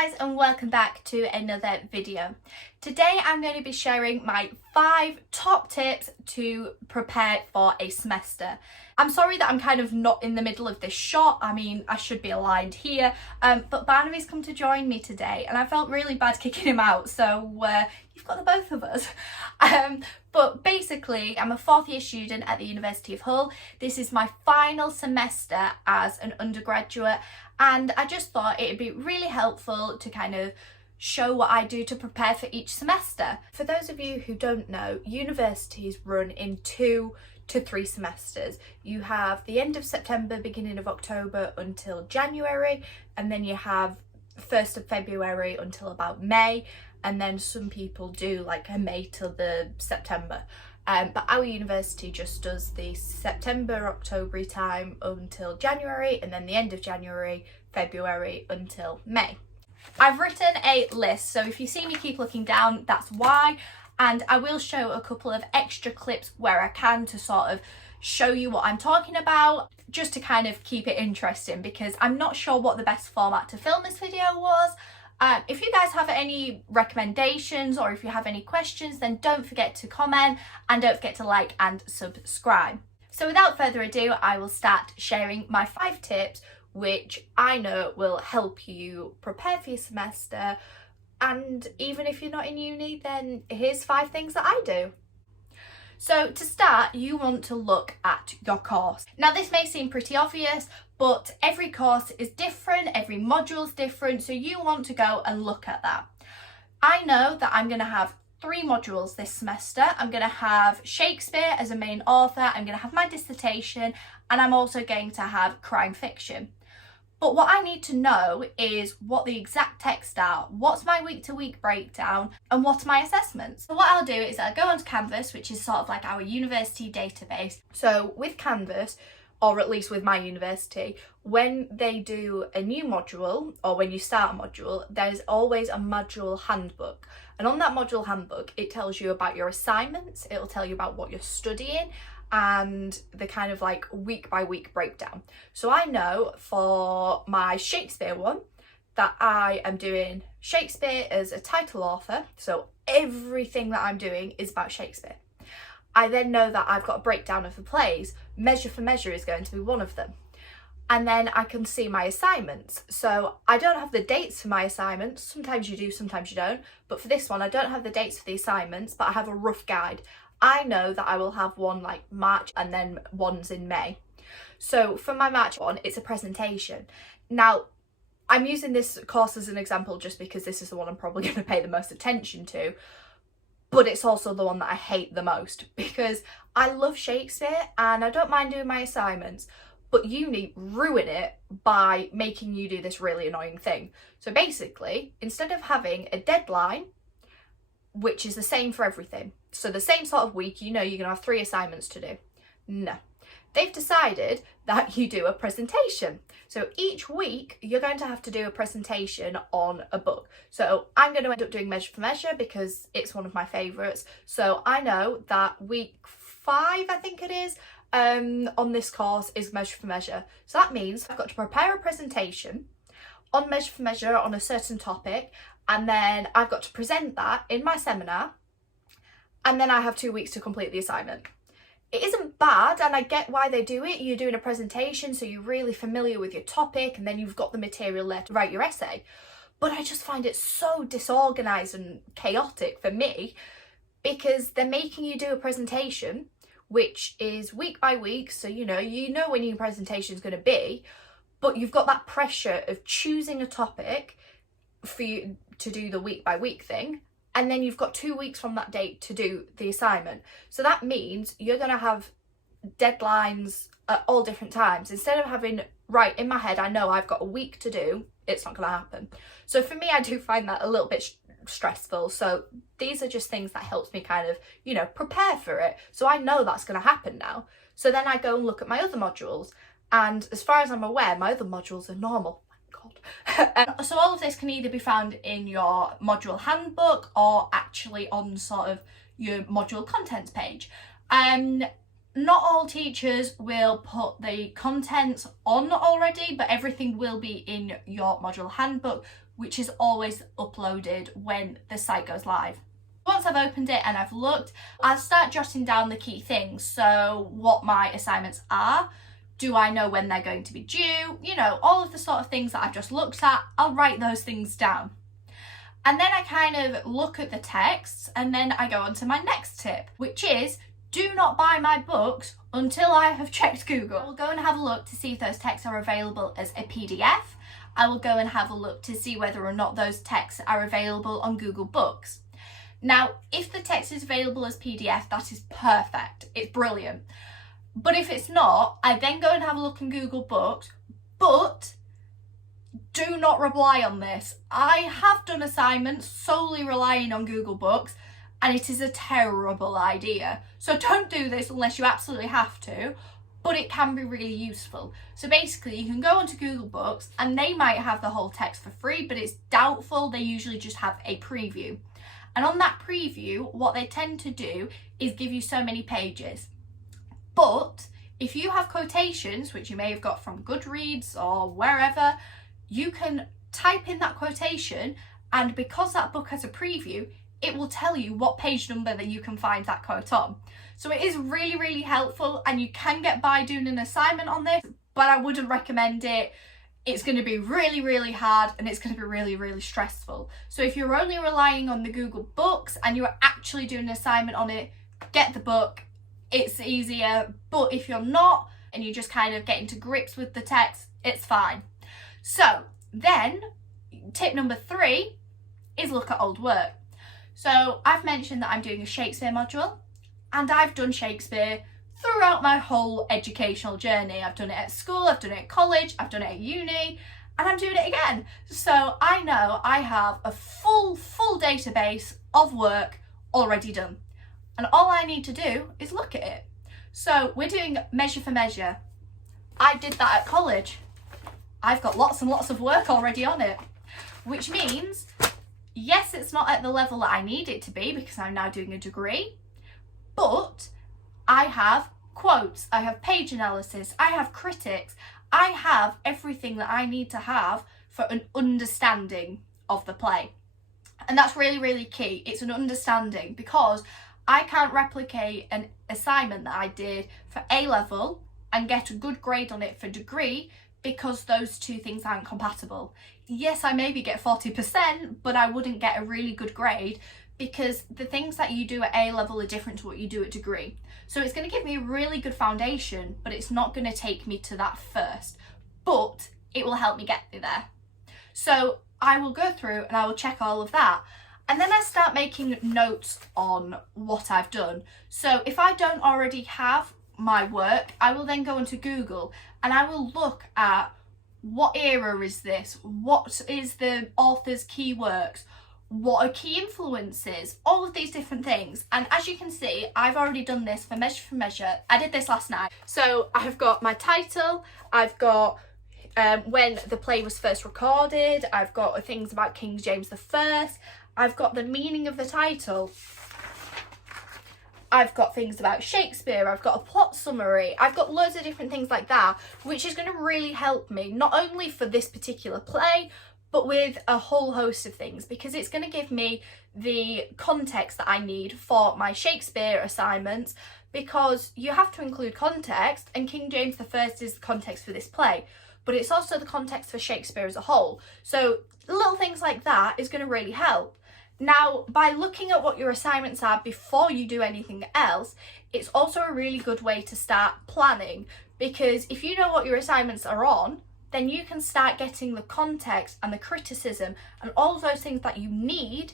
guys, and welcome back to another video. Today I'm going to be sharing my 5 top tips to prepare for a semester. I'm sorry that I'm kind of not in the middle of this shot. I mean, I should be aligned here, but Barnaby's come to join me today and I felt really bad kicking him out, so you've got the both of us. But basically, I'm a 4th year student at the University of Hull. This is my final semester as an undergraduate, and I just thought it'd be really helpful to kind of show what I do to prepare for each semester. For those of you who don't know, universities run in 2 to 3 semesters. You have the end of September, beginning of October until January, and then you have 1st of February until about May, and then some people do like a May till the September. But our university just does the September, October time until January, and then the end of January, February until May. I've written a list, so if you see me keep looking down, that's why. And I will show a couple of extra clips where I can to sort of show you what I'm talking about, just to kind of keep it interesting, because I'm not sure what the best format to film this video was. If you guys have any recommendations or if you have any questions, then don't forget to comment and don't forget to like and subscribe. So without further ado, I will start sharing my 5 tips which I know will help you prepare for your semester. And even if you're not in uni, then here's 5 things that I do. So to start, you want to look at your course. Now this may seem pretty obvious, but every course is different, every module is different, so you want to go and look at that. I know that I'm going to have 3 modules this semester. I'm going to have Shakespeare as a main author, I'm going to have my dissertation, and I'm also going to have crime fiction. But what I need to know is what the exact texts are, what's my week-to-week breakdown, and what are my assessments. So what I'll do is I'll go onto Canvas, which is sort of like our university database. So with Canvas, or at least with my university, when they do a new module, or when you start a module, there's always a module handbook. And on that module handbook, it tells you about your assignments, it'll tell you about what you're studying, and the kind of like week by week breakdown. So I know for my Shakespeare one that I am doing Shakespeare as a title author, so everything that I'm doing is about Shakespeare. I then know that I've got a breakdown of the plays. Measure for Measure is going to be one of them. And then I can see my assignments. So I don't have the dates for my assignments. Sometimes you do, sometimes you don't. But for this one, I don't have the dates for the assignments, but I have a rough guide. I know that I will have one like March and then one's in May. So for my March one, it's a presentation. Now, I'm using this course as an example just because this is the one I'm probably going to pay the most attention to. But it's also the one that I hate the most, because I love Shakespeare and I don't mind doing my assignments, but uni ruin it by making you do this really annoying thing. So basically, instead of having a deadline, which is the same for everything, so the same sort of week, you know you're going to have 3 assignments to do. No. They've decided that you do a presentation. So each week you're going to have to do a presentation on a book. So I'm going to end up doing Measure for Measure because it's one of my favourites. So I know that week 5, I think it is, on this course is Measure for Measure. So that means I've got to prepare a presentation on Measure for Measure on a certain topic, and then I've got to present that in my seminar, and then I have 2 weeks to complete the assignment. It isn't bad, and I get why they do it. You're doing a presentation, so you're really familiar with your topic, and then you've got the material there to write your essay. But I just find it so disorganised and chaotic for me, because they're making you do a presentation, which is week by week, so you know when your presentation is going to be, but you've got that pressure of choosing a topic for you to do the week by week thing, and then you've got 2 weeks from that date to do the assignment. So that means you're going to have deadlines at all different times. Instead of having, right, in my head, I know I've got a week to do, it's not going to happen. So for me, I do find that a little bit stressful. So these are just things that helps me kind of, prepare for it. So I know that's going to happen now. So then I go and look at my other modules. And as far as I'm aware, my other modules are normal. So all of this can either be found in your module handbook or actually on sort of your module contents page. Not all teachers will put the contents on already, but everything will be in your module handbook, which is always uploaded when the site goes live. Once I've opened it and I've looked, I'll start jotting down the key things. So what my assignments are, do I know when they're going to be due? You know, all of the sort of things that I've just looked at, I'll write those things down. And then I kind of look at the texts and then I go on to my next tip, which is do not buy my books until I have checked Google. I will go and have a look to see if those texts are available as a PDF. I will go and have a look to see whether or not those texts are available on Google Books. Now, if the text is available as PDF, that is perfect. It's brilliant. But if it's not, I then go and have a look in Google Books, but do not rely on this. I have done assignments solely relying on Google Books, and it is a terrible idea. So don't do this unless you absolutely have to, but it can be really useful. So basically you can go onto Google Books and they might have the whole text for free, but it's doubtful. They usually just have a preview. And on that preview, what they tend to do is give you so many pages. But if you have quotations, which you may have got from Goodreads or wherever, you can type in that quotation, and because that book has a preview, it will tell you what page number that you can find that quote on. So it is really, really helpful, and you can get by doing an assignment on this, but I wouldn't recommend it. It's going to be really, really hard, and it's going to be really, really stressful. So if you're only relying on the Google Books and you're actually doing an assignment on it, get the book. It's easier. But if you're not and you're just kind of getting to grips with the text, it's fine. So then tip number 3 is look at old work. So I've mentioned that I'm doing a Shakespeare module, and I've done Shakespeare throughout my whole educational journey. I've done it at school, I've done it at college, I've done it at uni, and I'm doing it again. So I know I have a full database of work already done. And all I need to do is look at it. So we're doing Measure for Measure. I did that at college. I've got lots and lots of work already on it, which means, yes, it's not at the level that I need it to be because I'm now doing a degree, but I have quotes, I have page analysis, I have critics, I have everything that I need to have for an understanding of the play. And that's really, really key. It's an understanding, because I can't replicate an assignment that I did for A-level and get a good grade on it for degree, because those two things aren't compatible. Yes, I maybe get 40%, but I wouldn't get a really good grade, because the things that you do at A-level are different to what you do at degree. So it's going to give me a really good foundation, but it's not going to take me to that first, but it will help me get there. So I will go through and I will check all of that. And then I start making notes on what I've done. So if I don't already have my work, I will then go into Google and I will look at what era is this? What is the author's key works? What are key influences? All of these different things. And as you can see, I've already done this for Measure. I did this last night. So I've got my title, I've got when the play was first recorded, I've got things about King James I, I've got the meaning of the title, I've got things about Shakespeare, I've got a plot summary, I've got loads of different things like that, which is going to really help me, not only for this particular play, but with a whole host of things, because it's going to give me the context that I need for my Shakespeare assignments, because you have to include context, and King James I is the context for this play, but it's also the context for Shakespeare as a whole. So little things like that is going to really help. Now, by looking at what your assignments are before you do anything else, it's also a really good way to start planning, because if you know what your assignments are on, then you can start getting the context and the criticism and all of those things that you need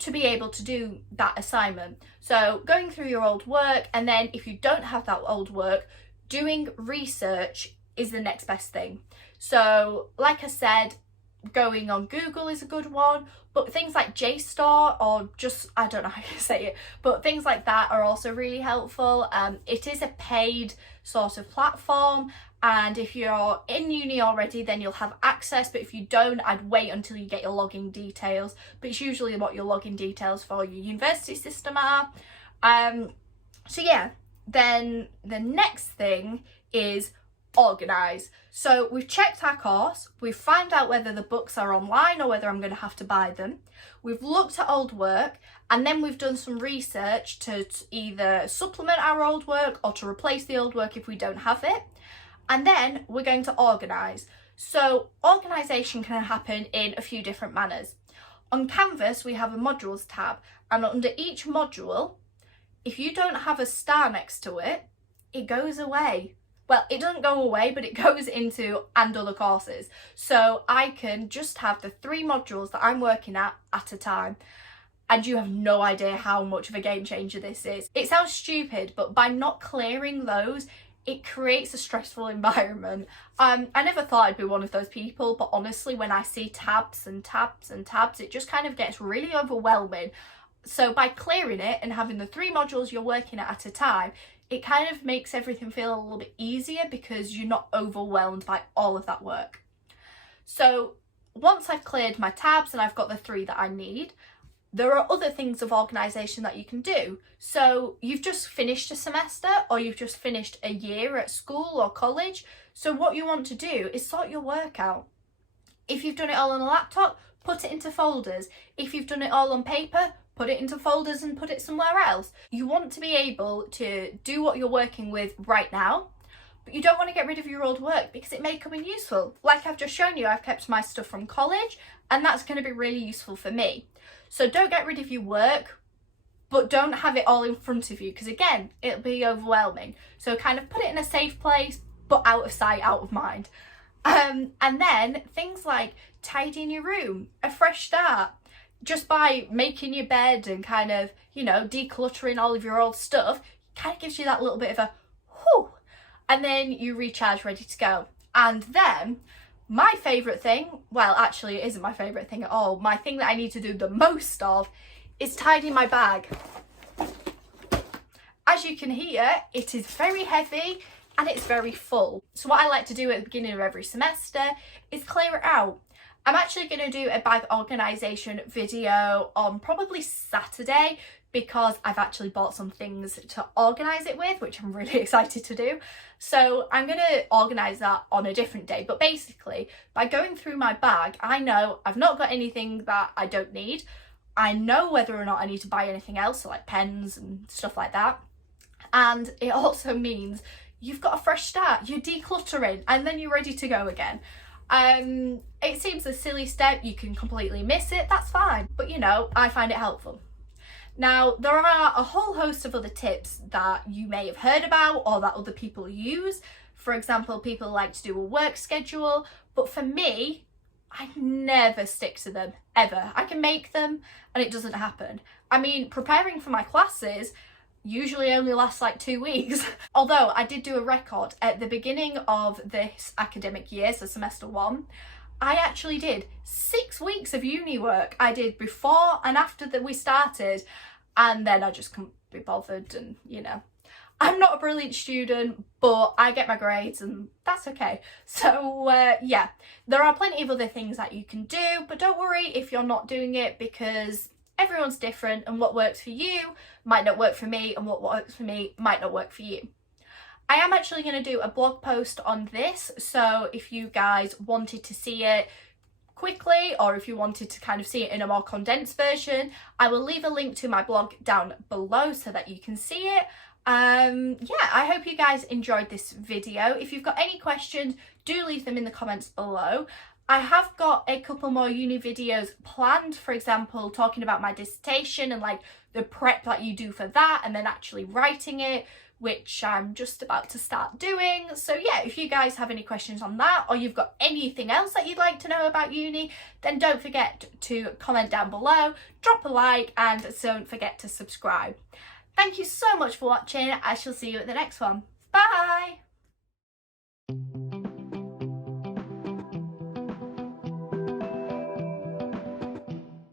to be able to do that assignment. So going through your old work, and then if you don't have that old work, doing research is the next best thing. So like I said, going on Google is a good one, but things like JSTOR, or just, I don't know how you say it, but things like that are also really helpful. It is a paid sort of platform, and if you're in uni already, then you'll have access, but if you don't, I'd wait until you get your login details, but it's usually what your login details for your university system are. So yeah, then the next thing is organise. So we've checked our course, we've found out whether the books are online or whether I'm going to have to buy them. We've looked at old work, and then we've done some research to either supplement our old work or to replace the old work if we don't have it. And then we're going to organise. So organisation can happen in a few different manners. On Canvas, we have a modules tab, and under each module, if you don't have a star next to it, it goes away. Well, it doesn't go away, but it goes into and other courses. So I can just have the 3 modules that I'm working at a time. And you have no idea how much of a game changer this is. It sounds stupid, but by not clearing those, it creates a stressful environment. I never thought I'd be one of those people, but honestly, when I see tabs and tabs and tabs, it just kind of gets really overwhelming. So by clearing it and having the 3 modules you're working at a time, it kind of makes everything feel a little bit easier because you're not overwhelmed by all of that work. So once I've cleared my tabs and I've got the 3 that I need, there are other things of organisation that you can do. So you've just finished a semester, or you've just finished a year at school or college. So what you want to do is sort your work out. If you've done it all on a laptop, put it into folders. If you've done it all on paper, put it into folders and put it somewhere else. You want to be able to do what you're working with right now, but you don't want to get rid of your old work because it may come in useful. Like I've just shown you, I've kept my stuff from college, and that's going to be really useful for me. So don't get rid of your work, but don't have it all in front of you, because again, it'll be overwhelming. So kind of put it in a safe place, but out of sight, out of mind. And then things like tidying your room, a fresh start, just by making your bed and kind of, you know, decluttering all of your old stuff, kind of gives you that little bit of a whew, and then you recharge, ready to go. And then my favourite thing, well, actually it isn't my favourite thing at all, my thing that I need to do the most of is tidying my bag. As you can hear, it is very heavy and it's very full. So what I like to do at the beginning of every semester is clear it out. I'm actually going to do a bag organisation video on probably Saturday, because I've actually bought some things to organise it with, which I'm really excited to do. So I'm going to organise that on a different day. But basically, by going through my bag, I know I've not got anything that I don't need. I know whether or not I need to buy anything else, so like pens and stuff like that. And it also means you've got a fresh start, you're decluttering, and then you're ready to go again. It seems a silly step, you can completely miss it, that's fine. But you know, I find it helpful. Now, there are a whole host of other tips that you may have heard about or that other people use. For example, people like to do a work schedule, but for me, I never stick to them, ever. I can make them and it doesn't happen. I mean, preparing for my classes usually only lasts like 2 weeks. Although I did do a record at the beginning of this academic year, so semester 1, I actually did 6 weeks of uni work. I did before and after that we started, and then I just couldn't be bothered, and you know, I'm not a brilliant student, but I get my grades and that's okay. So yeah, there are plenty of other things that you can do, but don't worry if you're not doing it, because everyone's different and what works for you might not work for me, and what works for me might not work for you. I am actually going to do a blog post on this, so if you guys wanted to see it quickly, or if you wanted to kind of see it in a more condensed version, I will leave a link to my blog down below so that you can see it. Yeah, I hope you guys enjoyed this video. If you've got any questions, do leave them in the comments below. I have got a couple more uni videos planned, for example, talking about my dissertation and like the prep that you do for that, and then actually writing it, which I'm just about to start doing. So yeah, if you guys have any questions on that, or you've got anything else that you'd like to know about uni, then don't forget to comment down below, drop a like, and don't forget to subscribe. Thank you so much for watching. I shall see you at the next one.